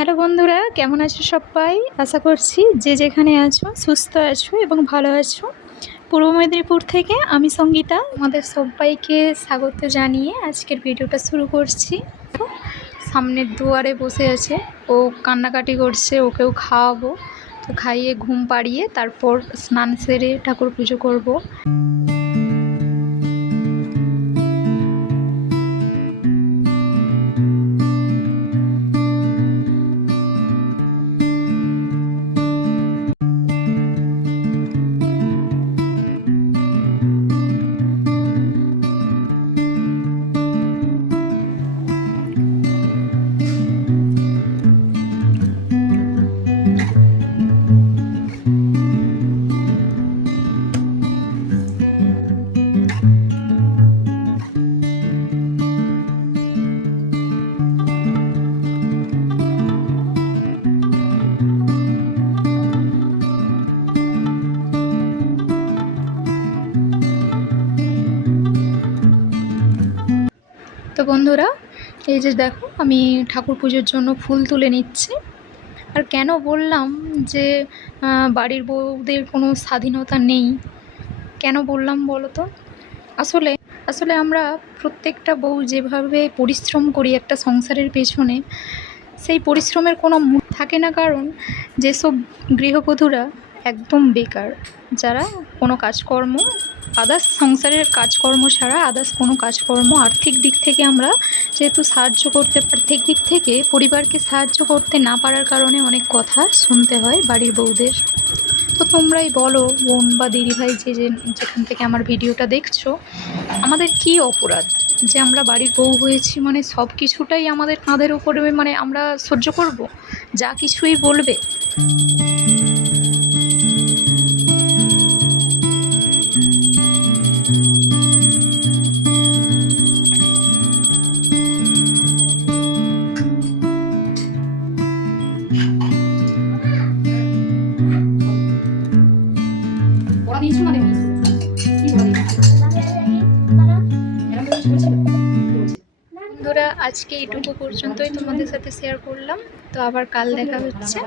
Hello বন্ধুরা, কেমন আছো সবাই? আশা করছি যে যেখানে আছো সুস্থ আছো এবং ভালো আছো। পূর্ব মেদিনীপুর থেকে আমি সঙ্গীতা আমাদের সবাইকে স্বাগত জানিয়ে আজকের ভিডিওটা শুরু করছি। সামনের দুয়ারে বসে আছে, ও কান্নাকাটি করছে, ওকেও খাওয়াবো। তো খাইয়ে ঘুম পাড়িয়ে তারপর স্নান সেরে ঠাকুর পুজো করবো। তো বন্ধুরা, এই যে দেখো আমি ঠাকুর পুজোর জন্য ফুল তুলে নিচ্ছি। আর কেন বললাম যে বাড়ির বউদের কোনো স্বাধীনতা নেই, কেন বললাম বলো তো? আসলে আসলে আমরা প্রত্যেকটা বউ যেভাবে পরিশ্রম করি একটা সংসারের পেছনে, সেই পরিশ্রমের কোনো থাকে না। কারণ যেসব গৃহবধূরা একদম বেকার, যারা কোনো কাজকর্ম আদার্স সংসারের কাজকর্ম ছাড়া আদার্স কোনো কাজকর্ম আর্থিক দিক থেকে আমরা যেহেতু সাহায্য করতে আর্থিক দিক থেকে পরিবারকে সাহায্য করতে না পারার কারণে অনেক কথা শুনতে হয় বাড়ির বউদের। তো তোমরাই বলো বোন বা দিদিভাই, যেখান থেকে আমার ভিডিওটা দেখছো, আমাদের কি অপরাধ যে আমরা বাড়ির বউ হয়েছি মানে সব কিছুটাই আমাদের কাঁধের উপরে, মানে আমরা সহ্য করব যা কিছুই বলবে? বন্ধুরা, আজকে এইটুকু পর্যন্তই তোমাদের সাথে শেয়ার করলাম। তো আবার কাল দেখা হচ্ছে।